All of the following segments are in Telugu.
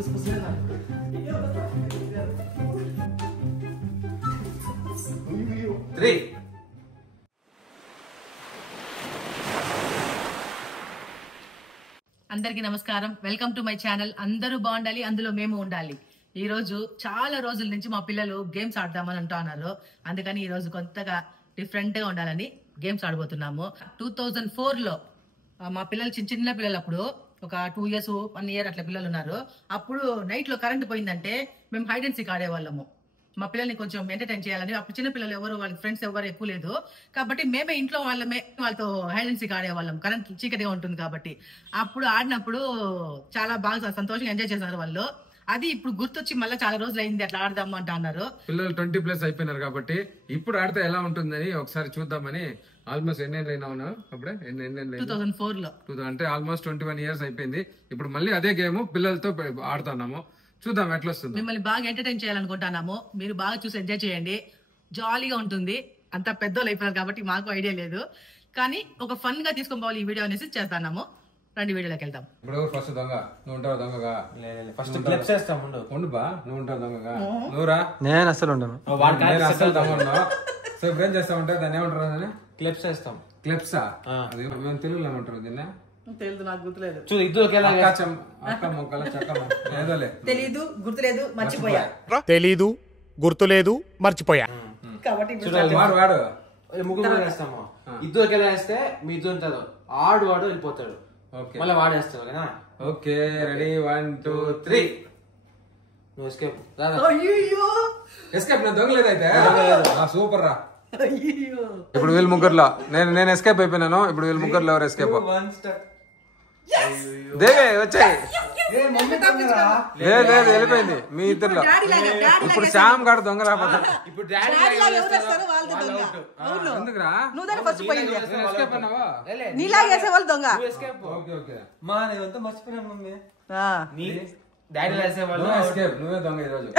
3 అందరికీ నమస్కారం. Welcome to my channel. అందరూ బాగుండాలి, అందులో మేము ఉండాలి. ఈ రోజు చాలా రోజుల నుంచి మా పిల్లలు గేమ్స్ ఆడదామని అంటున్నారు. అందుకని ఈ రోజు కొత్తగా డిఫరెంట్ గా ఉండాలని గేమ్స్ ఆడబోతున్నాము. 2004లో మా పిల్లలు చిన్న పిల్లలు, అప్పుడు ఒక 2 years 1 year అట్లా పిల్లలు ఉన్నారు. అప్పుడు నైట్ లో కరెంట్ పోయిందంటే మేము హైడ్ అండ్ సీక్ ఆడేవాళ్ళము. మా పిల్లల్ని కొంచెం ఎంటర్టైన్ చేయాలని. అప్పుడు చిన్న పిల్లలు ఎవరు, వాళ్ళ ఫ్రెండ్స్ ఎవరు ఎక్కువ లేదు కాబట్టి మేమే ఇంట్లో వాళ్ళతో హైడ్ అండ్ సీక్ ఆడేవాళ్ళం. కరెంట్ చీకటిగా ఉంటుంది కాబట్టి. అప్పుడు ఆడినప్పుడు చాలా బాగా సంతోషంగా ఎంజాయ్ చేశారు వాళ్ళు. అది ఇప్పుడు గుర్తొచ్చి మళ్ళీ చాలా రోజులు అయింది అట్లా ఆడదాం అంట అన్నారు. పిల్లలు 20+ అయిపోయినారు కాబట్టి ఇప్పుడు ఆడితే ఎలా ఉంటుందని ఒకసారి చూద్దామని. ఆల్మోస్ట్ ఎన్ని అయినా ఉన్నావు అప్పుడే? 2004లో అంటే ఆల్మోస్ట్ 21 years అయిపోయింది. ఇప్పుడు మళ్ళీ అదే గేమ్ పిల్లలతో ఆడుతున్నాము. చూద్దాం ఎట్లా వస్తుంది. మిమ్మల్ని బాగా ఎంటర్టైన్ చేయాలనుకుంటున్నాము. మీరు బాగా చూసి ఎంజాయ్ చేయండి. జాలీగా ఉంటుంది. అంత పెద్దోళ్ళు అయిపోయారు కాబట్టి మాకు ఐడియా లేదు, కానీ ఒక ఫన్ గా తీసుకొని పోవాలి ఈ వీడియో అనేసి చేస్తున్నాము. రండి వీడియోలోకి వెళ్దాం. ఇప్పుడు ఫస్ట్ దొంగ నువ్వు ఉంటావు. దొంగగా ఫస్ట్ క్లిప్స్ వేస్తాం. ఉండు బా, నువ్వు ఉంటావు దొంగగా. నువ్వురా. నేను అసలు ఉండను. అసలు దొంగ ఉన్నావు. సో ఇప్పుడు ఏం చేస్తామంటే దాన్ని ఏమంటారు? క్లిప్స్ వేస్తాం. క్లిప్సా? అది మేము తెలుగులో ఏమంటారు దీన్ని? తెలియదు, నాకు గుర్తులేదు. తెలీదు, గుర్తులేదు, మర్చిపోయా. తెలీదు, గుర్తులేదు, మర్చిపోయా. కాబట్టి వాడు ముగ్గురు వేస్తాము. ఇద్దరికి ఎలా వేస్తే మీ ఇద్దరు ఉంటారు. వాడు వెళ్ళిపోతాడు. మళ్ళీ వాడేస్తావు కదా. Okay, ready 1 2 3. నువ్వు ఎస్కేప్. ఎస్కేప్ నా దొంగలేదైతే సూపర్ రా. ఇప్పుడు వీళ్ళు ముగ్గురులో నేను ఎస్కేప్ అయిపోయినాను. ఇప్పుడు వీళ్ళు ముగ్గురులో ఎవరు ఎస్కేప్? దేవే వచ్చాయి. లేదు వెళ్ళిపోయింది మీ ఇద్దరులో. ఇప్పుడు శ్యామ్ గారు దొంగ రాకపోతే ఎందుకురా? మర్చిపోయినా మమ్మీ. డాడీ వేసేవాళ్ళు. నువ్వే దొంగ ఈరోజు.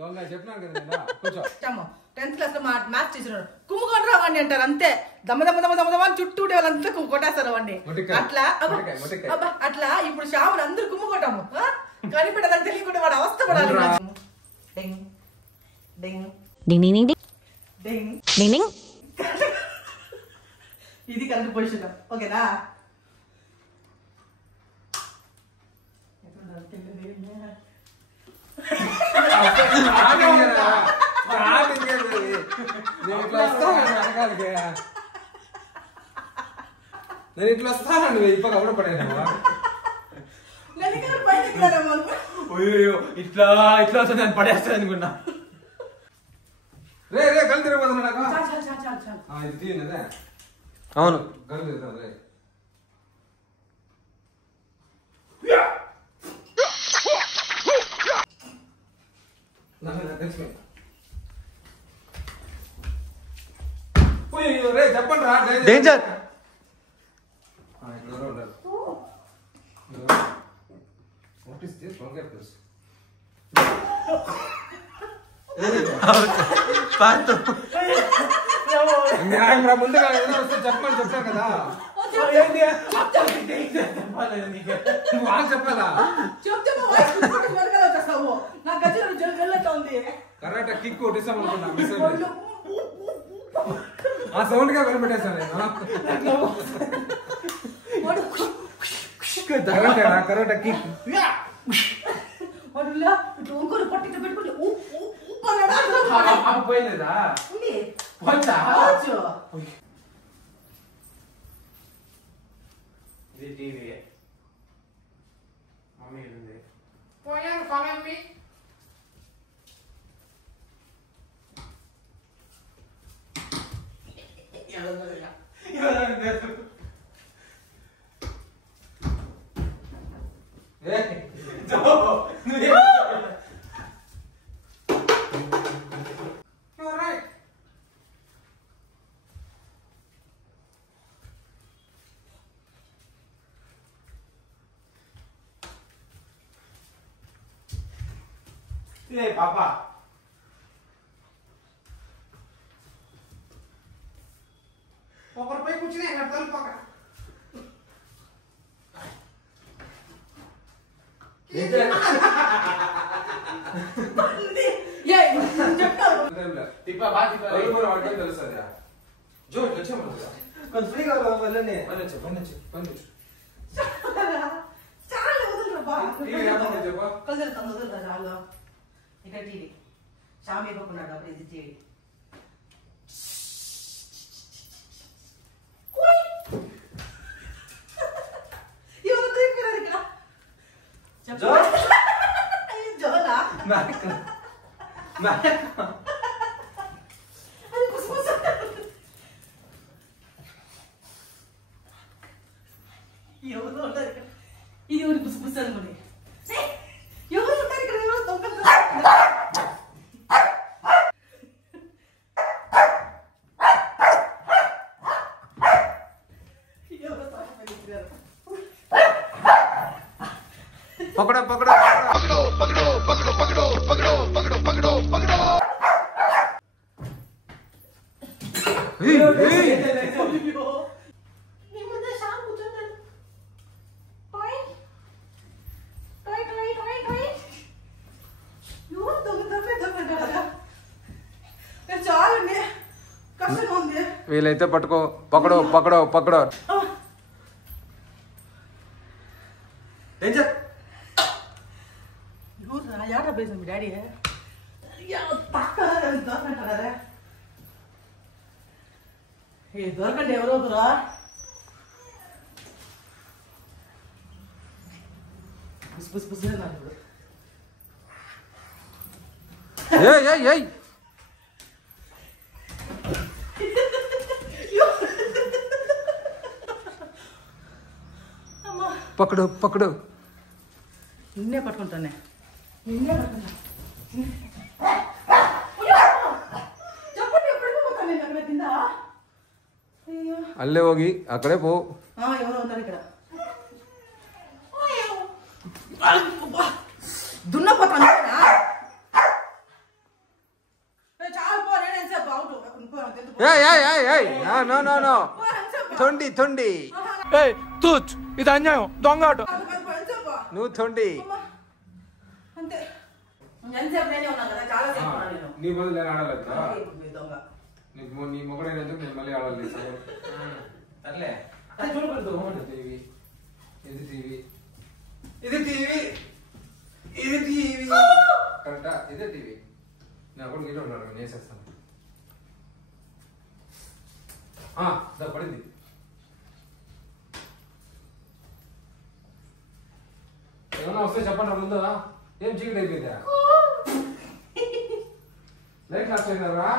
దొంగ చెప్పినాను కదా. కూర్చో. 10th క్లాస్ లో మ్యాథ్స్ చేసినాడు. కుమ్ముకొండ్రా వాడిని అంటారు అంతే. దమ్మ చుట్టూ వాళ్ళంతా కొట్టేస్తారు వాడిని. అట్లా ఇప్పుడు షాములు అందరూ కుమ్ముకొట్టాము. కనిపెట్టదని తెలియకుండా వాడు అవస్థ పడాలి. ఇది కరెక్ట్ పొజిషన్. ఓకేనా? నేను ఇట్లా వస్తానండి. ఇప్పుడు అప్పుడు పడేనా ఇట్లా వస్తుంది నేను పడేస్తాను అనుకున్నా. రే కళ్ళు తిరిగిపోతున్నా నాకు. ఇది తీయలేదే. అవును కళ్ళు తిరుగుతాను. రే చెప్పండి రా. డేంజర్. ముందుగా చెప్పమని చెప్పాను కదా. చెప్పాలా? కరెక్ట్ కిక్ కొట్టేసాం అనుకున్నా. ఆ సౌండ్ గా వినపెట్టేసాను నేను. Correct kick. పోయలేదా? ఇది టీవీ. మమ్మీ ఉంది. పోయాను మమ్మీ. పాపా ఒకరిపై కూర్చుని తలుపు పక్కన తెలుస్తుంది జో వచ్చాము కొంచెం ఫ్రీగా వెళ్ళండి పని చాలా వదలరా బా చెప్పా వదలరా చాలా ఇక్కడ టీవీ షామ్ ఇవ్వకున్నాడు అప్పుడు ఇది టీవీ ఇది ఒకటి పుసి పుసి అనుకుని ఎవరు ఉంటారు ఇక్కడ ఎవరు దొంగలు पकड़ो पकड़ो पकड़ो पकड़ो पकड़ो पकड़ो पकड़ो पकड़ो पकड़ो पकड़ो వీలైతే పట్టుకో పకడో పకడో పకడో డాడీ దొరకండి ఎవరో వద్దురా పుసి పుసి ఇప్పుడు ఏయ్ ఏయ్ ఏయ్ పకడో పకడో నిన్నే పట్టుకుంటానే అల్లే ಹೋಗಿ అక్కడే పో ఎవరో ఉన్నారు ఇక్కడ దున్నపోతాను నో నో నో తొండి తొండి తూచ్ ఇది అన్యాయం దొంగ ఆట నువ్వు తొండి అంతే ఎంతసేపు నేనే ఉన్నాను కదా చాలా సేపు ఉన్నాను నేను నీ బదులు నేను ఆడలేదు దొంగ నీ మొగడైనందుకు నేను మళ్ళీ ఆడలేదు అట్లే టీవీ ఇది టీవీ ఇది టీవీ ఇది టీవీ కరెక్టా ఇదే టీవీ నా కూడా గీట ఉన్నాడు నేను వేసేస్తాను పడింది ఏమన్నా వస్తే చెప్పండి ముందా ఏం చీకటి అయిపోయిందా లైట్ క్లాస్ అయినారా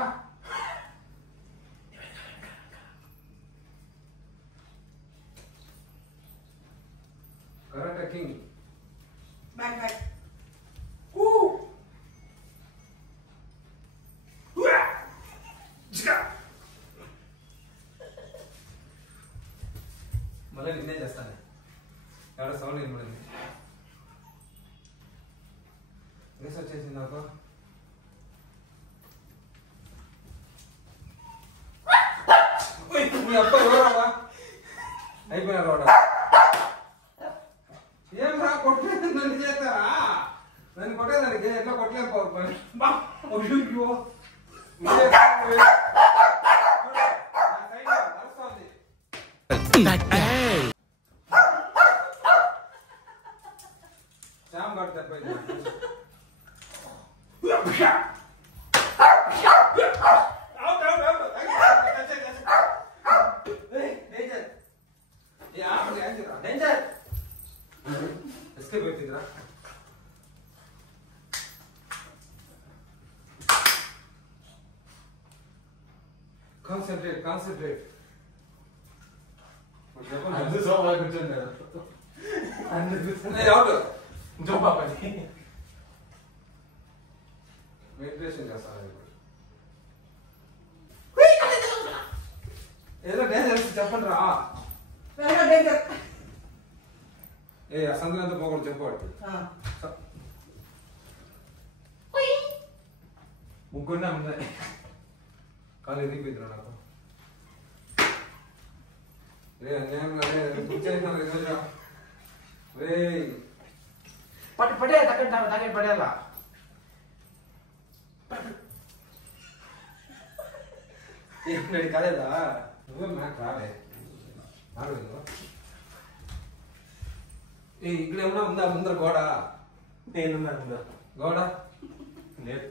కరెక్ట్ కింగ్ బ్యాక్ బ్యాక్ మళ్ళీ నిన్నే చేస్తాను ఎవరో సౌండ్ వినపడింది వేసి వచ్చేసింది నాకు మీ అప్ప ఎవరావా అయిపోయినా రావడా ఏం రా కొట్టలేదు నన్ను చేస్తారా నన్ను కొట్టేదానికి ఎట్లా కొట్టలేదు శ్యామ్ గారు తప్పైంది ఎస్కేప్ అవుతుందిరా కాన్సన్ట్రేట్ మెడిటేషన్ చేస్తాను ఏదో డేంజర్ చెప్పండి రా ఏ అసంతరంతో పోకూడదు చెప్పబట్టి ముగ్గురునే ఉన్నాయి కాలు ఎదిగిపోయిందిరా నాకు నేను కూర్చొని రే పడే తగ్గ పడేలా కదేదా నువ్వు నాకు రాలే ఇక్కడ ఏమన్నా ఉందా ముందర గోడ నేనున్నా గోడ లేదు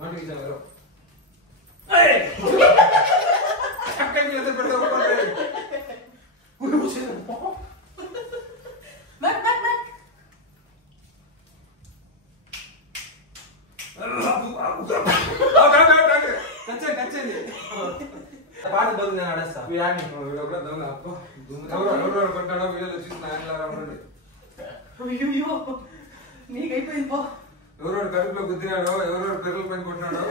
వాటికి చదవరు పాట బదులు నేను ఆడేస్తా కొట్టాడో వీడియోలో చూసి నీకైపోయింది పో. ఎవరెవరు కడుపులో గుద్దినాడో ఎవరెవరు పెరుగుల పైన కొట్టినాడో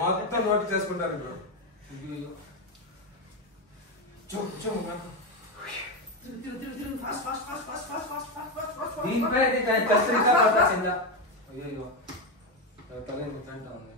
మొత్తం నోట్ చేసుకుంటారు ఇప్పుడు దీనిపై కత్తిరికా పట్టాల్సిందా అయ్యో తల కంటా ఉంది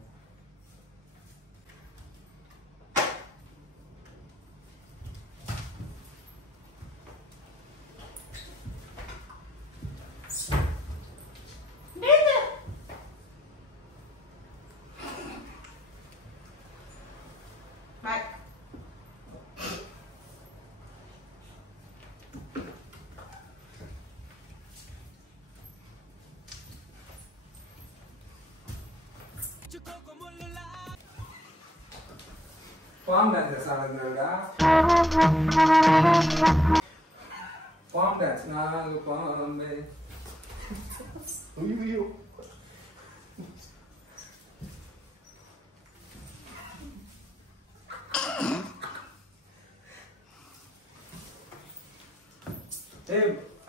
పామ్ డాన్స్ ఆడుతున్నాడా పామ్ డాన్స్ నాలుగు పాంబే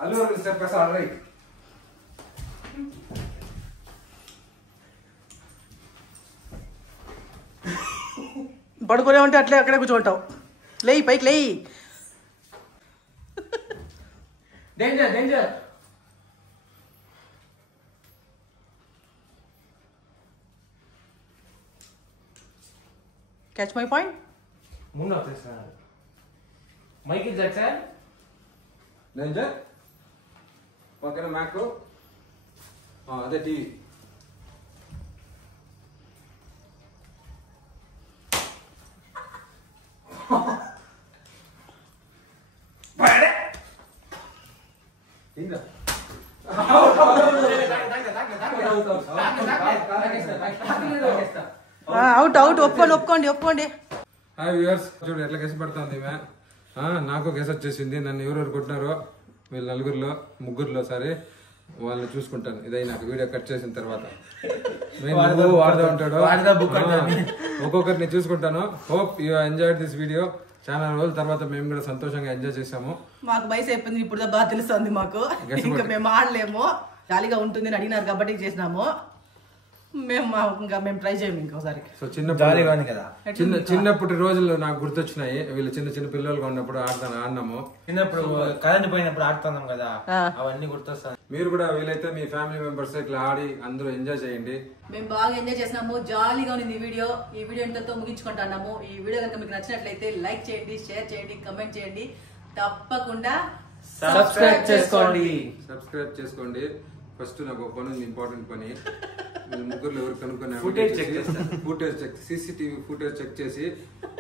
అల్లు అర్జున్ స్టెప్ వేసి ఆడరా పడుకునే ఉంటే అట్లే అక్కడే కూర్చోంటావు. లేయి పైకి లేయి. Danger catch my point. ముందు వచ్చేస్తాను మైకిల్ జాక్సన్ డేంజర్ పక్కన మ్యాక్ అదే టీవీ అవుట్ ఒప్పుకోండి. హాయ్ వ్యూయర్స్, చూడు ఎట్లా గెస్ పడుతుంది నాకు గెస్ వచ్చేసింది. నన్ను ఎవరెవరు కొట్టినారో వీళ్ళు నలుగురిలో ముగ్గురులో సరే వాళ్ళని చూసుకుంటాను. ఇదే నాకు వీడియో కట్ చేసిన తర్వాత వాడుతూ ఉంటాడు, ఒక్కొక్కరిని చూసుకుంటాను. Hope you enjoyed this video. చాలా రోజుల తర్వాత మేము కూడా సంతోషంగా ఎంజాయ్ చేసాము. మాకు వయసు అయిపోయింది, ఇప్పుడు బాగా తెలుస్తుంది మాకు. ఇంకా మేము ఆడలేము, జాలీగా ఉంటుంది అని అడిగినారు కాబట్టి చేసినాము. మేము ట్రై చేయము ఇంకోసారి. సో చిన్నప్పటి రోజులు నాకు గుర్తొచ్చినాయి. వీళ్ళు చిన్న చిన్న పిల్లలుగా ఉన్నప్పుడు ఆడినాము. చిన్నప్పుడు కరెంట్ పోయినప్పుడు ఆడుతున్నాం కదా, అవన్నీ గుర్తొస్తాయి. మీరు కూడా వీలైతే మీ ఫ్యామిలీ మెంబర్స్ ఇట్లా ఆడి అందరూ ఎంజాయ్ చేయండి. మేము బాగా ఎంజాయ్ చేసినాము, జాలీగా ఉంది ఈ వీడియో. ఈ వీడియో ఇంతతో ముగించుకుంటున్నాము. ఈ వీడియో కనుక మీకు నచ్చినట్లయితే లైక్ చేయండి, షేర్ చేయండి, కమెంట్ చేయండి. తప్పకుండా సబ్స్క్రైబ్ చేసుకోండి. ఫస్ట్ నాకు ఒక పని ఉంది, ఇంపార్టెంట్ పని. వీళ్ళు ముగ్గురు ఎవరు కనుక్కున్నా footage check, CCTV footage check చేసి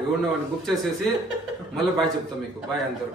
ఎవరినో వాడిని బుక్ చేసేసి మళ్ళీ బాయ్ చెప్తాం మీకు. బాయ్ అందరూ.